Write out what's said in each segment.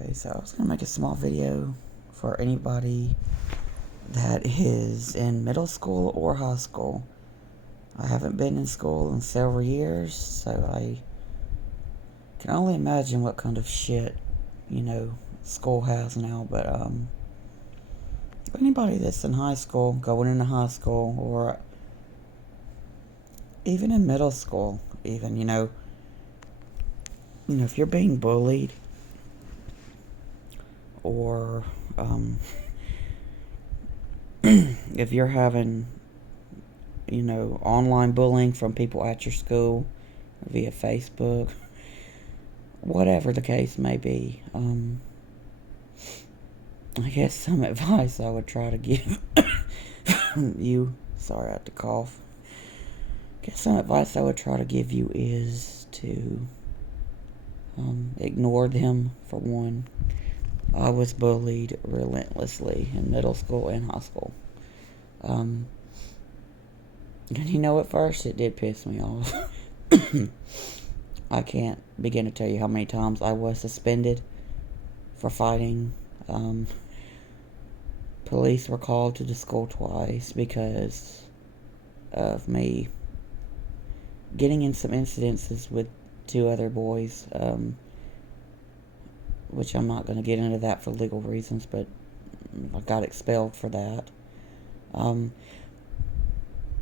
Okay, so I was going to make a small video for anybody that is in middle school or high school. I haven't been in school in several years, so I can only imagine what kind of shit, school has now. But anybody that's in high school, going into high school, or even in middle school, even, if you're being bullied, or if you're having, online bullying from people at your school via Facebook, whatever the case may be, I guess some advice I would try to give you. Sorry, I had to cough. I guess some advice I would try to give you is to ignore them, for one. I was bullied relentlessly in middle school and high school. And at first it did piss me off. I can't begin to tell you how many times I was suspended for fighting. Police were called to the school twice because of me getting in some incidences with two other boys, which I'm not going to get into that for legal reasons, but I got expelled for that.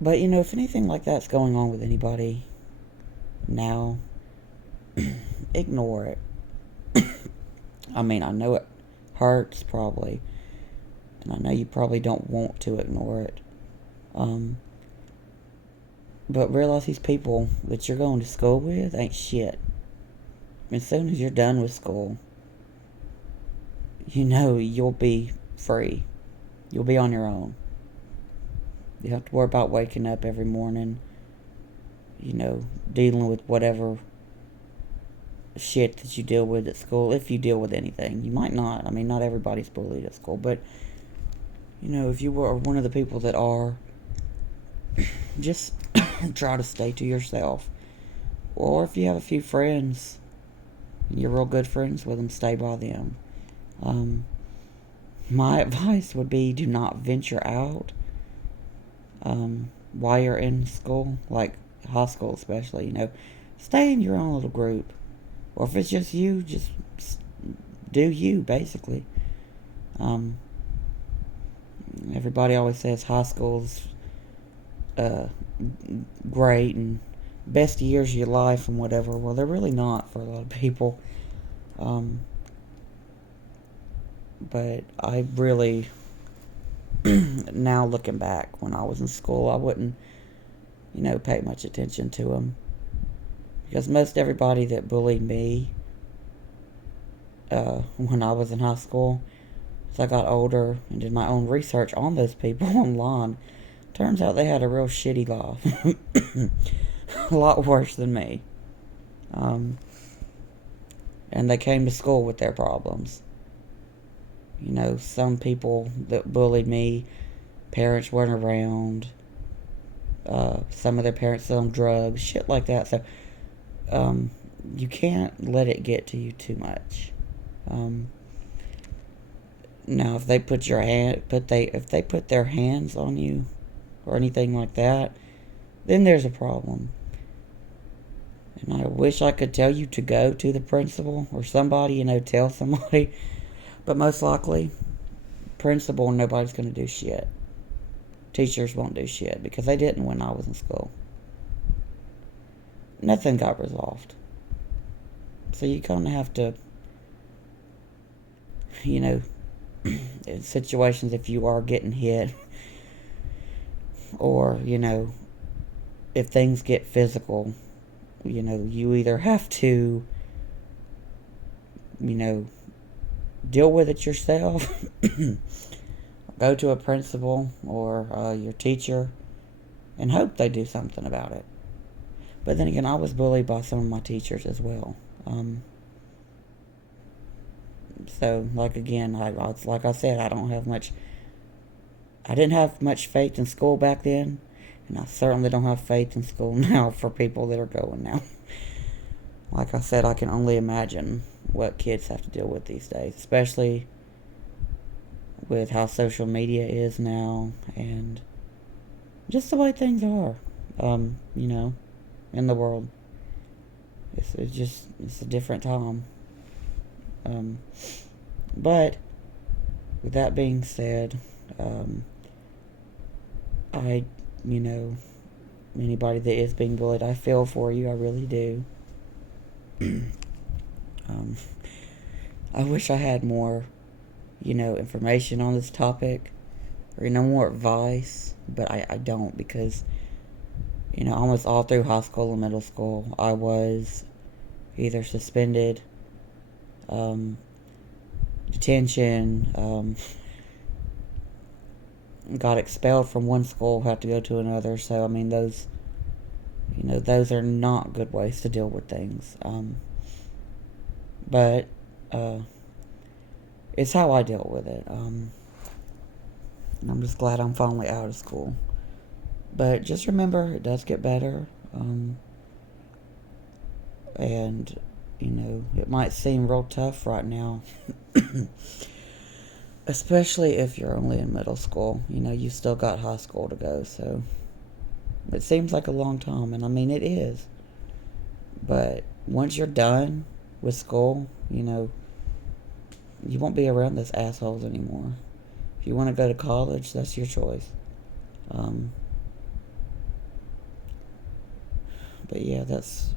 But, if anything like that's going on with anybody now, ignore it. I mean, I know it hurts probably, and I know you probably don't want to ignore it. But realize these people that you're going to school with ain't shit. As soon as you're done with school, you'll be free. You'll be on your own. You have to worry about waking up every morning, dealing with whatever shit that you deal with at school, if you deal with anything. You might not. I mean, not everybody's bullied at school, but, if you are one of the people that are, just try to stay to yourself. Or if you have a few friends, and you're real good friends with them, stay by them. My advice would be do not venture out while you're in school, like high school especially, stay in your own little group. Or if it's just you, just do you, basically. Everybody always says high school's great and best years of your life and whatever. Well, they're really not for a lot of people. But I really, now looking back, when I was in school, I wouldn't, pay much attention to them. Because most everybody that bullied me when I was in high school, as I got older and did my own research on those people online, turns out they had a real shitty life. A lot worse than me. And they came to school with their problems. Some people that bullied me, parents weren't around. Some of their parents selling drugs, shit like that. So, you can't let it get to you too much. Now, if they put their hands on you or anything like that, then there's a problem. And I wish I could tell you to go to the principal or somebody, tell somebody. But most likely, principal, nobody's going to do shit. Teachers won't do shit because they didn't when I was in school. Nothing got resolved. So you kind of have to, in situations if you are getting hit, or, if things get physical, you either have to, deal with it yourself, go to a principal or your teacher, and hope they do something about it. But then again, I was bullied by some of my teachers as well. So, like I said, I didn't have much faith in school back then, and I certainly don't have faith in school now for people that are going now. Like I said, I can only imagine what kids have to deal with these days, especially with how social media is now and just the way things are, in the world. It's a different time. Um, but with that being said, I, you know, anybody that is being bullied, I feel for you. I really do. um, I wish I had more, information on this topic or, more advice, but I don't because, almost all through high school and middle school, I was either suspended, detention, got expelled from one school, had to go to another. So, I mean, those are not good ways to deal with things. But it's how I deal with it. And I'm just glad I'm finally out of school. But just remember, it does get better. And, it might seem real tough right now. Especially if you're only in middle school. You still got high school to go, so it seems like a long time, and I mean it is. But once you're done with school, you won't be around those assholes anymore. If you want to go to college, that's your choice. But yeah, that's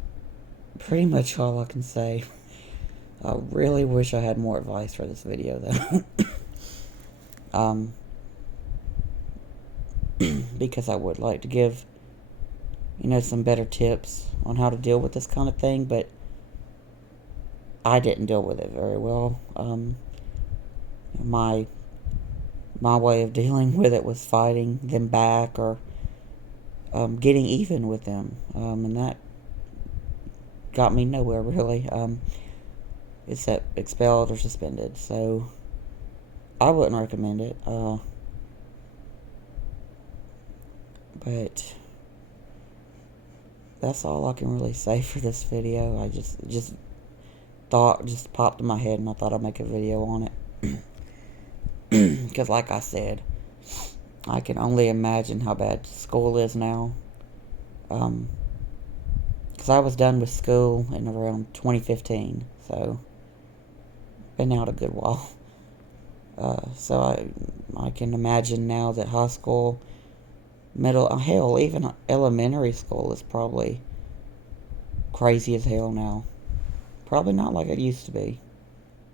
pretty much all I can say. I really wish I had more advice for this video, though. Because I would like to give, some better tips on how to deal with this kind of thing, but I didn't deal with it very well. My way of dealing with it was fighting them back or getting even with them, and that got me nowhere really. Except expelled or suspended. So I wouldn't recommend it. But that's all I can really say for this video. I just popped in my head, and I thought I'd make a video on it. Because like I said, I can only imagine how bad school is now. Because I was done with school in around 2015, so been out a good while. So I can imagine now that high school, hell, even elementary school is probably crazy as hell now. Probably not like it used to be.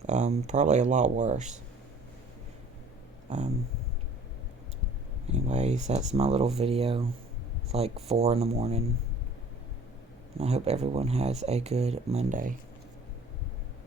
Probably a lot worse. Anyways, that's my little video. It's like 4 in the morning. And I hope everyone has a good Monday.